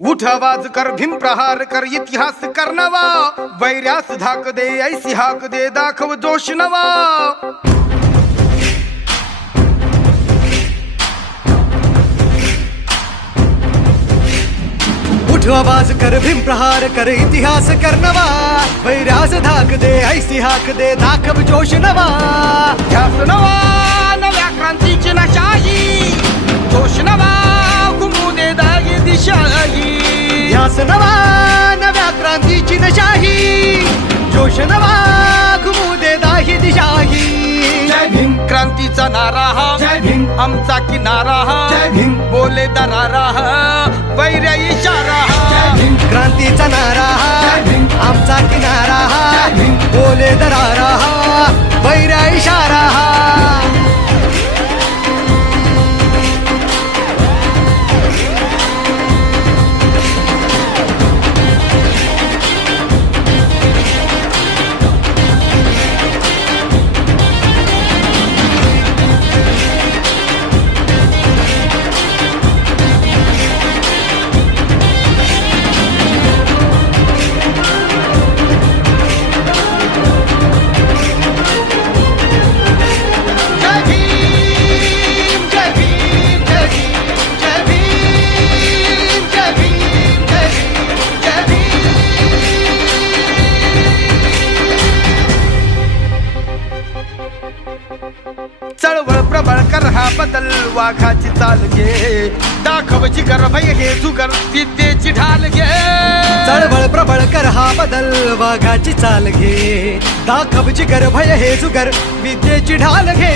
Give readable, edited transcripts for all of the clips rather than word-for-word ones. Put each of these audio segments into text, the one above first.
उठ आवाज कर भीम प्रहार कर इतिहास कर नवा वैर्यास धाक दे ऐसी हाक दे दाखव जोश नवा उठ आवाज कर भीम प्रहार कर इतिहास कर नवा वैर्यास धाक दे ऐसी हाक दे दाखव जोश नवा ध्यास नवा नव्या क्रांतीची नशाही जोश नवा घुमू दे दागी दिशाही ध्यास नवा नव्या क्रांतीची नशाही जोश नवा घुमू दे दाही दिशाही जय भीम क्रांतीचा नारा हा जय भीम आमचा किनारा हा जय भीम बोले दरारा हा वैर्य इशारा हा जय भीम क्रांतीचा नारा जय भीम आमचा किनारा जय भीम बोले दरारा वैर्या इशारा चळवळ प्रबळ कर हा बदल वाघाची चाल घे दाखव जिगर भय हे जुगर विद्येची ढाल घे चळवळ प्रबळ कर हा बदल वाघाची चाल घे दाखव जिगर भय हे जुगर विद्येची ढाल घे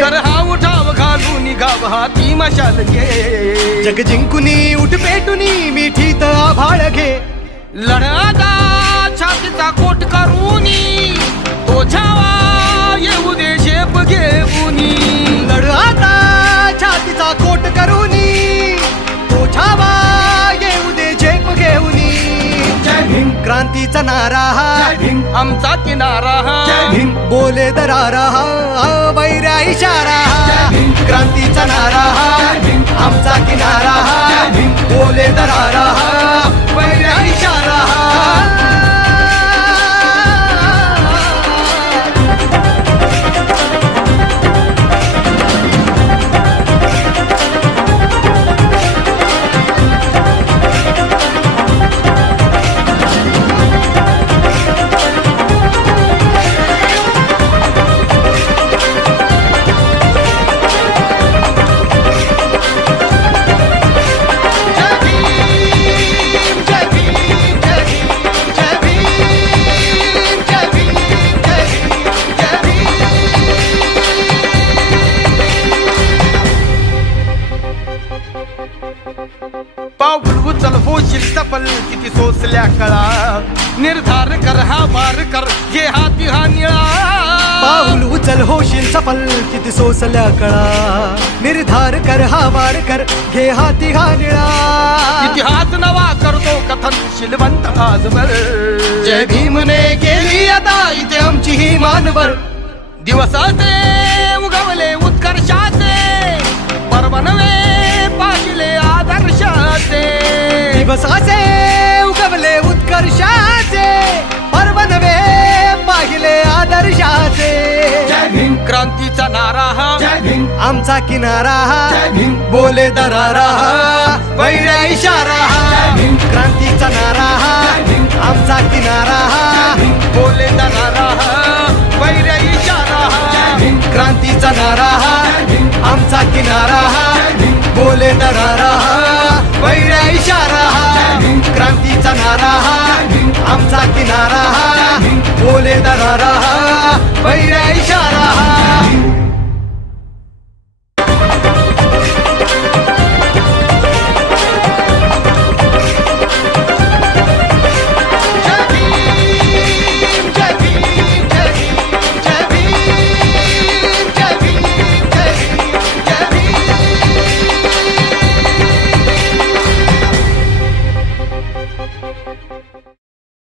कर हा उठाव घालून गाव हा ती मशाल घे जग जिंकुनी उठ पेटुनी मिठीत आभाळ घे लढादा छातीचा कोट करूनी तो छावा येऊ दे शेप घेऊनी लढ आता छातीचा कोट करूनी तो छावा येऊ दे झेप घेऊनी जय भीम क्रांतीचा नारा जय भीम आमचा किनारा जय भीम बोले दरारा वैर्या इशारा जय भीम क्रांतीचा नारा जय भीम आमचा किनारा जय भीम बोले दरारा वैर्या इशारा पाऊल उचल होशील सफल किती सोसल्या कळा निर्धार कर हा वार कर घे हाती हा निळा पाऊल उचल होशील सफल किती सोसल्या कळा निर्धार कर हा वार कर घे हाती हा निळा इतिहास नवा करतो कथन शिलवंत आजवर जय भीमने केली आता इथे आमची ही मानवर दिवसाचे उगवले उत्कर्षाचे पर्व नवे पाहिले आदर्शाचे दिवसाचे उगवले उत्कर्षाचे पर्व नवे पाहिले आदर्शाचे जय भीम क्रांतीचा नारा हा जय भीम आमचा किनारा जय भीम बोले दरारा वैर्या इशारा जय भीम क्रांतीचा नारा जय भीम आमचा किनारा जय भीम बोले दरारा वैर्य इशारा जय भीम क्रांतीचा नारा जय भीम आमचा किनारा जय भीम बोले दरारा वैर्या इशारा जय भीम क्रांतीचा नारा जय भीम आमचा किनारा जय भीम बोले दरारा वैर्या इशारा